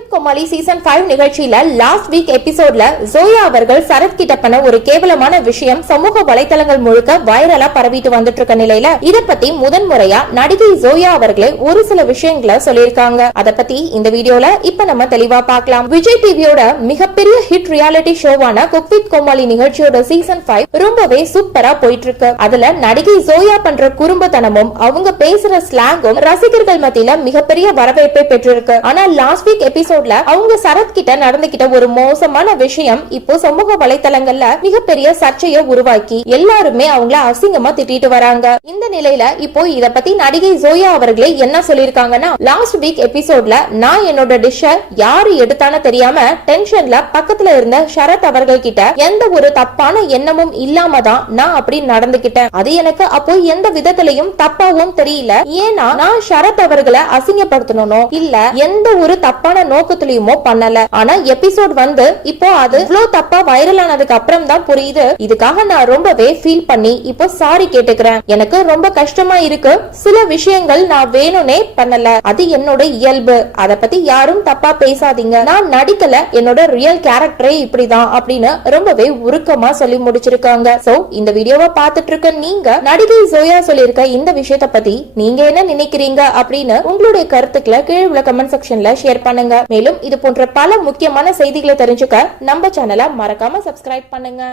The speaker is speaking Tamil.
Cook with Comali season five நிகழ்ச்சியில லாஸ்ட் வீக் எபிசோட்ல ஜோயா அவர்கள் சரத் கிட்ட பண்ண ஒரு கேவலமான விஷயம் சமூக வலைத்தளங்கள் முழுக்க வைரலா பரவிட்டு வந்துட்டு இருக்க நிலையில இத பத்தி முதன் முறையா நடிகை ஜோயா அவர்களே ஒரு சில விஷயங்களை சொல்லியிருக்காங்க. அத பத்தி இந்த வீடியோல இப்ப நம்ம தெளிவா பார்க்கலாம். விஜய் டிவியோட மிகப்பெரிய ஹிட் ரியாலிட்டி ஷோவான குக்வித் கோமாளி நிகழ்ச்சியோட சீசன் ஃபைவ் ரொம்பவே சூப்பரா போயிட்டு இருக்கு. அதுல நடிகை ஜோயா பண்ற குறும்புத்தனமும் அவங்க பேசுற ஸ்லாங்கும் ரசிகர்கள் மத்தியில மிகப்பெரிய வரவேற்பை பெற்றிருக்கு. ஆனா லாஸ்ட் வீக் எபிசோட்ல அவங்க சரத் கிட்ட நடந்துகிட்ட ஒரு மோசமான விஷயம் இப்போ சமூக வலைத்தளங்கள்ல மிகப்பெரிய சர்ச்சையை உருவாக்கி எல்லாருமே அவங்கள அசிங்கமா திட்டிட்டு வராங்க. இந்த நிலையில இப்போ இத பத்தி நடிகை ஜோயா அவர்களே என்ன சொல்லிருக்காங்கன்னா லாஸ்ட் வீக் எபிசோட்ல நான் என்னோட டிஷ்ஷ யாரு எடுத்தானு தெரியாம டென்ஷன்ல பக்கத்துல இருந்த சரத் அவர்கள் கிட்ட எந்த ஒரு தப்பான எண்ணமும் இல்லாம தான் நான் அப்படி நடந்துகிட்டேன். அது எனக்கு அப்போ எந்த விதத்திலையும் தப்பாவும் தெரியல. ஏன்னா நான் சரத் அவர்களை அசிங்கப்படுத்தணும் இல்ல எந்த ஒரு தப்பான நோக்கத்திலயுமோ பண்ணல. ஆனா எபிசோட் வந்து இப்போ அது இவ்வளவு தப்பா வைரல் ஆனதுக்கு அப்புறம் தான் புரியுது. இதுக்காக நான் ரொம்பவே ஃபீல் பண்ணி இப்போ சாரி கேட்டுக்கிறேன். எனக்கு ரொம்ப கஷ்டமா இருக்கு. சில விஷயங்கள் நான் வேணும்னே பண்ணல. அது என்னோட இயல்பு. அத பத்தி யாரும் தப்பா பேசாதீங்க. நான் நடிக்கல. என்னோட ரியல் கேரக்டரே இப்படிதான் அப்படின்னு ரொம்பவே உருக்கமா சொல்லி முடிச்சிருக்காங்க. சோ இந்த வீடியோவை பார்த்துட்டு இருக்க நீங்க நடிகை ஜோயா சொல்லியிருக்க இந்த விஷயத்த பத்தி நீங்க என்ன நினைக்கிறீங்க அப்படின்னு உங்களுடைய கருத்துக்களை கீழே உள்ள கமெண்ட் செக்ஷன்ல ஷேர் பண்ணுங்க. மேலும் இது போன்ற பல முக்கியமான செய்திகளை தெரிஞ்சுக்க நம்ம சேனலை மறக்காம சப்ஸ்கிரைப் பண்ணுங்க.